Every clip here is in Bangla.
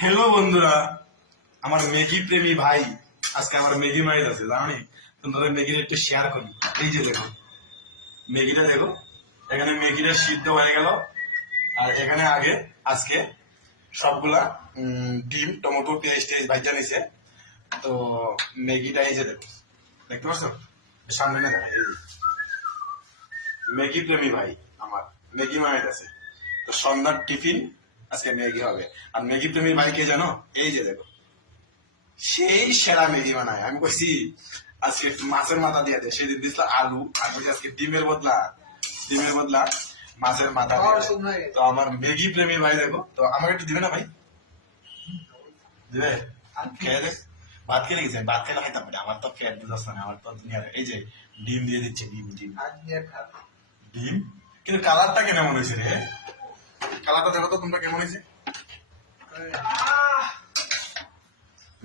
হ্যালো বন্ধুরা, আমার ম্যাগি প্রেমী ভাই আজকে আমার ম্যাগি মাইট আছে জানি। তোমরা ম্যাগিটা একটু শেয়ার করি। এই যে দেখো ম্যাগিটা, দেখো এখানে ম্যাগিটা সিদ্ধ হয়ে গেল। আর এখানে আগে আজকে সবগুলা ডিম টমেটো পেঁয়াজ টেস্ট ভাজা নিছে। তো ম্যাগিটা এই যে দেখো, দেখতে পাচ্ছ সামনে না, দেখা এই যে ম্যাগি প্রেমী ভাই আমার ম্যাগি মাইট আছে। তো সন্ধ্যার টিফিন আজকে ম্যাগি হবে। আর ম্যাগি প্রেমী ভাই কে জানো? এই যে দেখো, সেই সেরা ম্যাগি বানায়। আমি কইছি আজকে একটু মাছের মাথা দিয়ে দে, সেদিন দিছিল আলু, আর বলছি আজকে ডিমের বদলা মাছের মাথা দিয়ে দে। তো আমার ম্যাগি প্রেমী ভাই দেখো, তো আমাকে একটু দিবে না ভাই? দিবে? খেয়ে দেখ। ভাত খেলে গেছে, ভাত খেলে খাইতাম না, আমার তো ফ্যাট বুঝাস না, আমার তো দুনিয়ার। এই যে ডিম দিয়ে দিচ্ছে, ডিম ডিম ডিম। কিন্তু কালারটা কেমন হয়েছে রে? কালারটা দেখো তো তোমরা কেমন হয়েছে।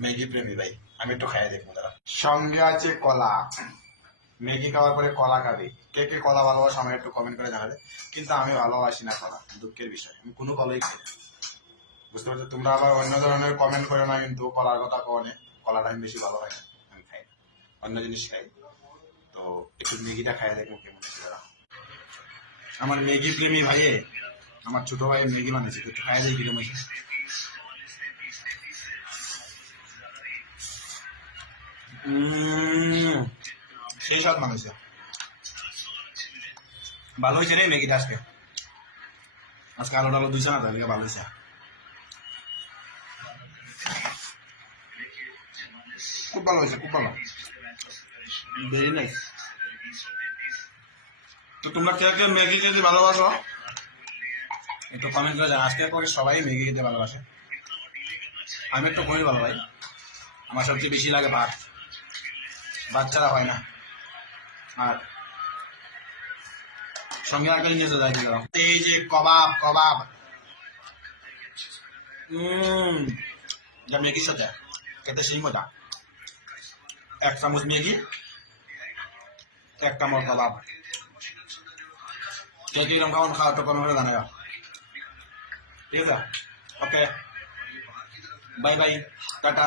ম্যাগি প্রেমী ভাই, আমি একটু খাইয়ে দেখবো দাঁড়া। সঙ্গে আছে কলা। ম্যাগি খাওয়ার পরে কলা খাবে। কে কে কলা ভালোবাসো আমাকে একটু কমেন্ট করে জানাবে। কিন্তু আমি ভালোবাসি না কলা, দুঃখের বিষয়, আমি কোনো কলাই খাই না। বুঝতে পারছো? তোমরা আবার অন্য ধরনের কমেন্ট করো না, কিন্তু কলার কথা কনে কলাটা আমি বেশি ভালো হয় না, আমি খাই না, অন্য জিনিস খাই। তো একটু ম্যাগিটা খাইয়ে দেখবো কেমন হচ্ছে দাঁড়া। আমার ম্যাগি প্রেমী ভাইয়ে, আমার ছোট ভাই ম্যাগি বানিয়েছে, একটু খাইয়ে দেখি কেমন হয়েছে। সেই স্বাদ মানুষের ভালো হয়েছে রে ম্যাগিটা আজকে। আজকে আলো টালো দুইশো না, তাহলে ভালো হয়েছে, খুব ভালো হয়েছে, খুব ভালো, ভেরি নাইস। তো তোমরা কে কে ম্যাগি খেতে ভালোবাসো একটু কমেন্ট করে জানাও। আজকে পরে সবাই ম্যাগি খেতে ভালোবাসে, আমি একটু কমই ভালো ভাই। আমার সবচেয়ে বেশি লাগে ভাত, ভাত ছাড়া হয় না। আর সঙ্গে আগে নিয়ে যাই দিলাম এই যে কবাব কবাব। যা ম্যাগির সাথে খেতে সেই মজা। এক চামচ ম্যাগি, এক চামচ কবাব। কে কে এরকম খাওয়ান খাওয়া তো কমে করে জানাই। ঠিক আছে, ওকে, বাই বাই, টাটা।